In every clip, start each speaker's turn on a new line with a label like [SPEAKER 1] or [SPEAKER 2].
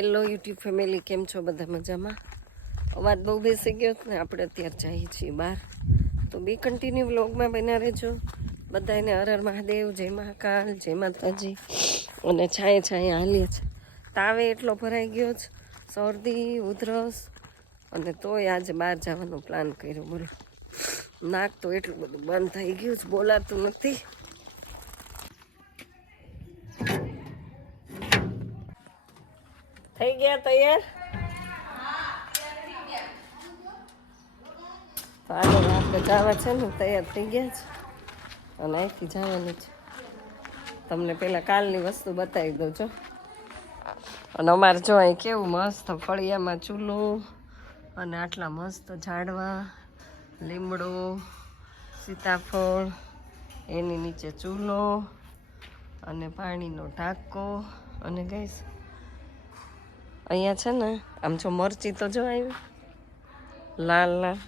[SPEAKER 1] Hello YouTube family કેમ છો બધા મજામાં? અવાજ બહુ બેસી ગયો ને આપણે અત્યારે જઈએ છીએ બહાર. તો બી કન્ટિન્યુ વ્લોગમાં બના રહેજો. બધાને હર હર મહાદેવ, જય મહાકાલ, જય માતાજી. અને છાંયે છાંયે હાલીએ છે તાવે એટલો ભરાઈ ગયો છે. શરદી, ઉધરસ. અને તોય આજે બહાર જવાનો પ્લાન કર્યો બોલો. નાક તો એટલું બધું બંધ થઈ ગયું છે, બોલાતું નથી. થઈ ગયા તૈયાર? તો આગળ આપણે જવા છે ને, તૈયાર થઈ ગયા છે. અને અહીંથી જવાનું છે. તમને પહેલાં કાલની વસ્તુ બતાવી દઉં છો અને અમારે જો અહીં કેવું મસ્ત ફળિયામાં ચૂલો અને આટલા મસ્ત ઝાડવા, લીમડો, સીતાફળ, એની નીચે ચૂલો અને પાણીનો ટાંકો અને ગઈશ અહીંયા છે ને, આમ જો મરચી તો જો આવી. લાલ લાલ.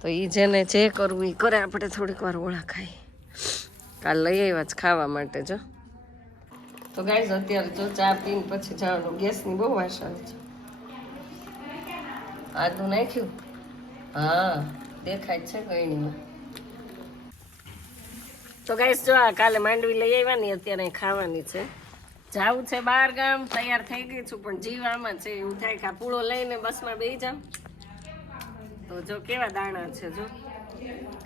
[SPEAKER 1] તો એ જેને જે કરવું એ કરે, આપણે થોડીક વાર ઓળા ખાઈ. કાલ લઈ આવ્યા જ ખાવા માટે જો. તો ગાઈઝ અત્યારે જો ચા પીને પછી જવાનું. ગેસની બહુ વાસ આવે છે. આદું નાખ્યું? હા, દેખાય છે ગળણીમાં તો ગાઈસ જો આ કાલે માંડવી લઈ આવ્યા ને, અત્યારે ખાવાની છે. જાવું છે બહાર ગામ, તૈયાર થઈ ગઈ છું, પણ જીવામાં છે, એવું થાય કે પૂળો લઈને બસમાં બેસી જામ તો જો કેવા દાણા છે, જો.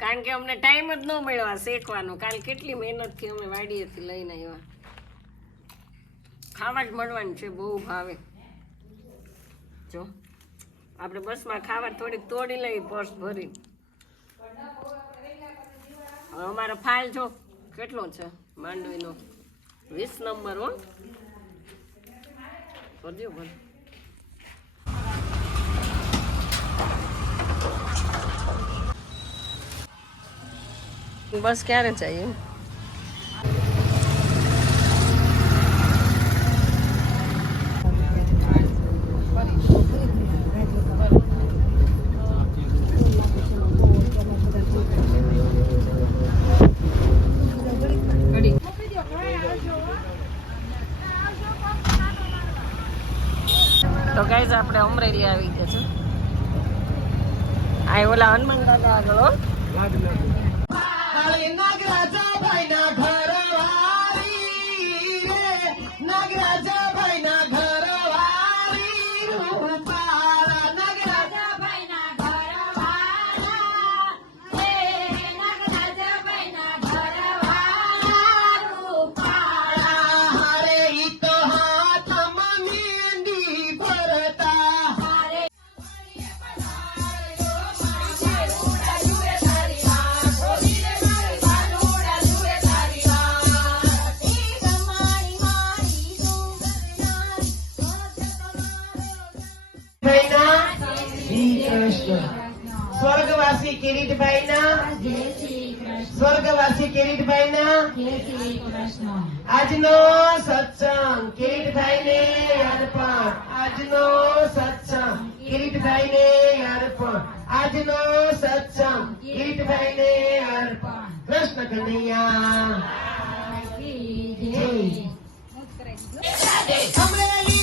[SPEAKER 1] કારણ કે અમને ટાઈમ જ ન મળવા શેકવાનો. કાલ કેટલી મહેનતથી અમે વાડીએથી લઈને આવ્યા. ખાવા જ મળવાનું છે, બહુ ભાવે. જો. આપણે બસમાં ખાવા થોડીક તોડી લઈ પર્સ ભરી અમારો ફાઇલ જો, કેટલો છે માંડવીનો? વીસ નંબર હો કરજો ભલે બસ ક્યારે જઈએ તો ગાઈઝ આપણે અમરેલી આવી ગયા છે આ ઓલા હનુમાન દાદા આગળ
[SPEAKER 2] સ્વર્ગવાસી કિરીટભાઈના આજનો સત્સંગ. કિરીટભાઈને અર્પણ. આજનો સત્સંગ. કિરીટભાઈને અર્પણ. આજનો સત્સંગ. કિરીટભાઈને અર્પણ. કૃષ્ણ કનૈયા. અમરેલી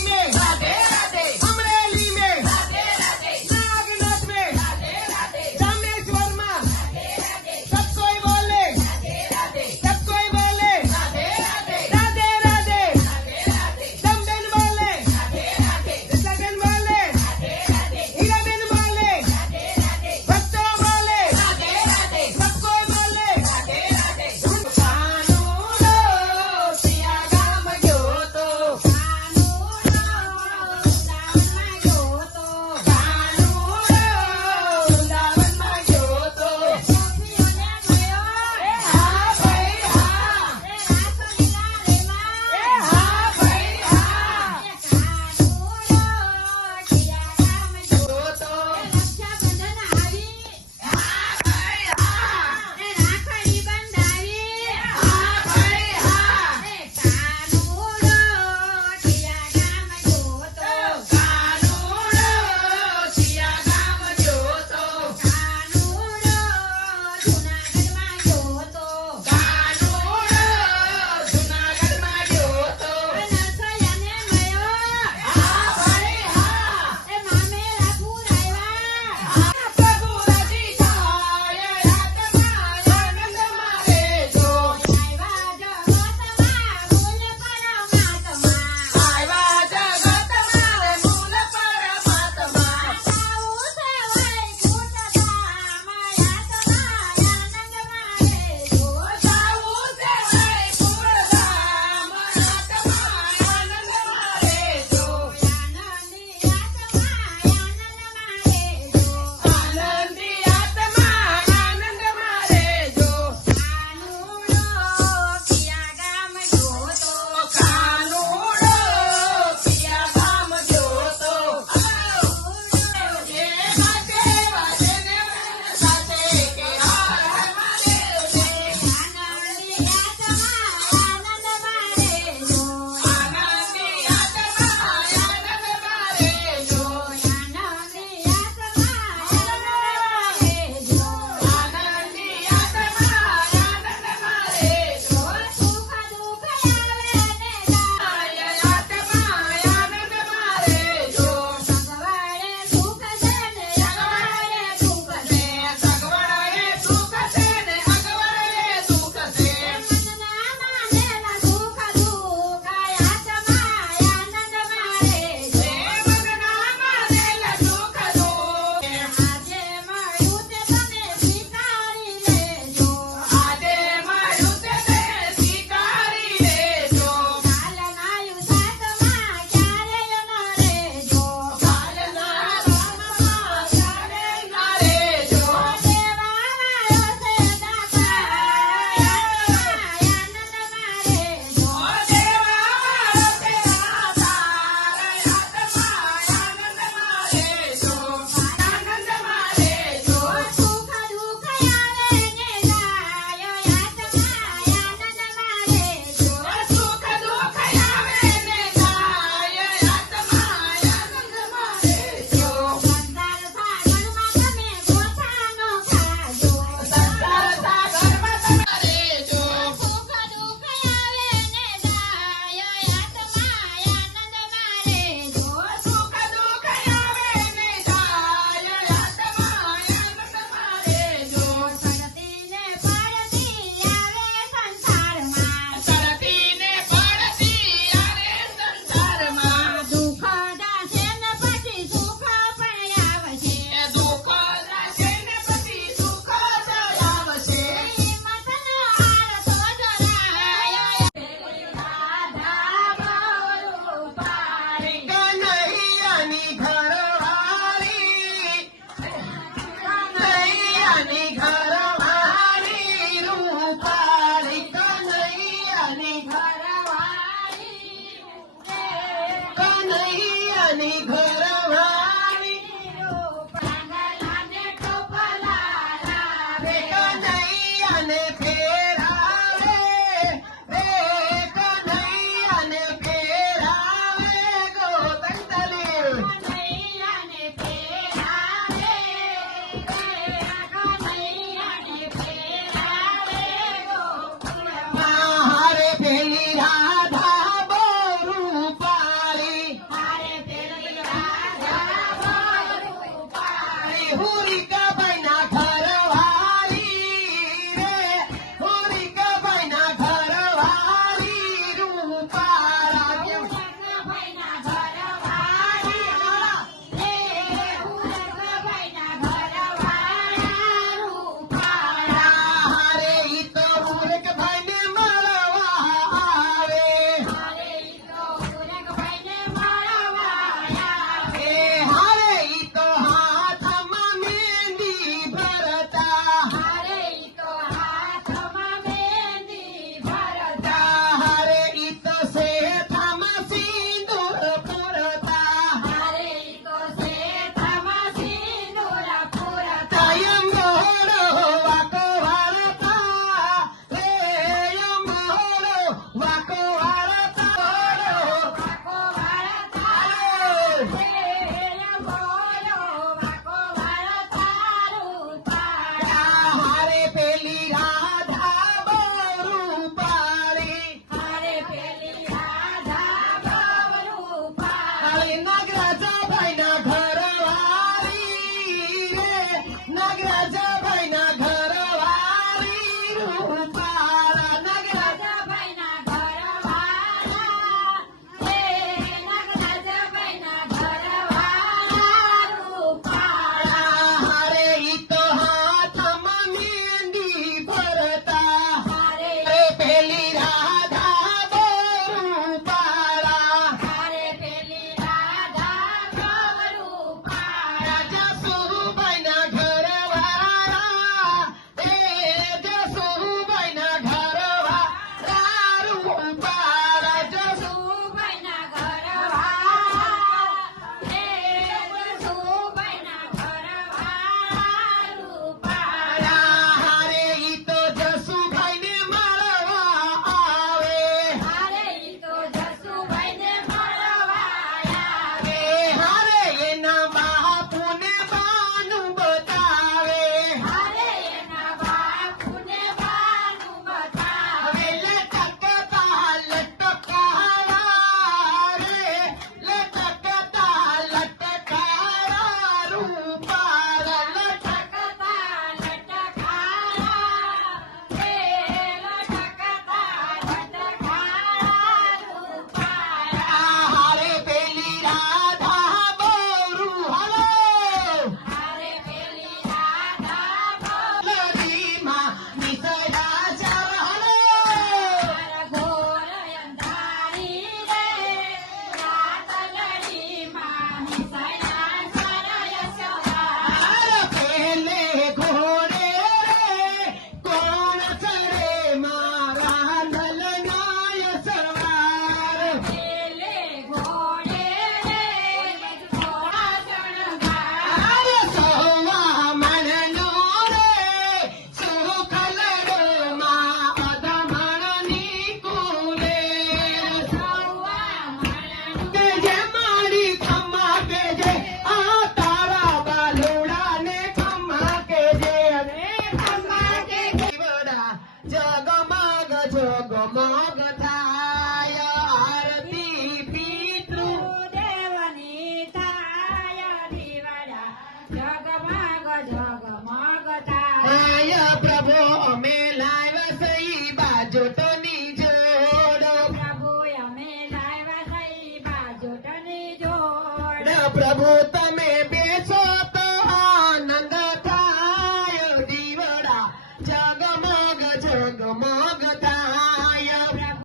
[SPEAKER 2] Amen.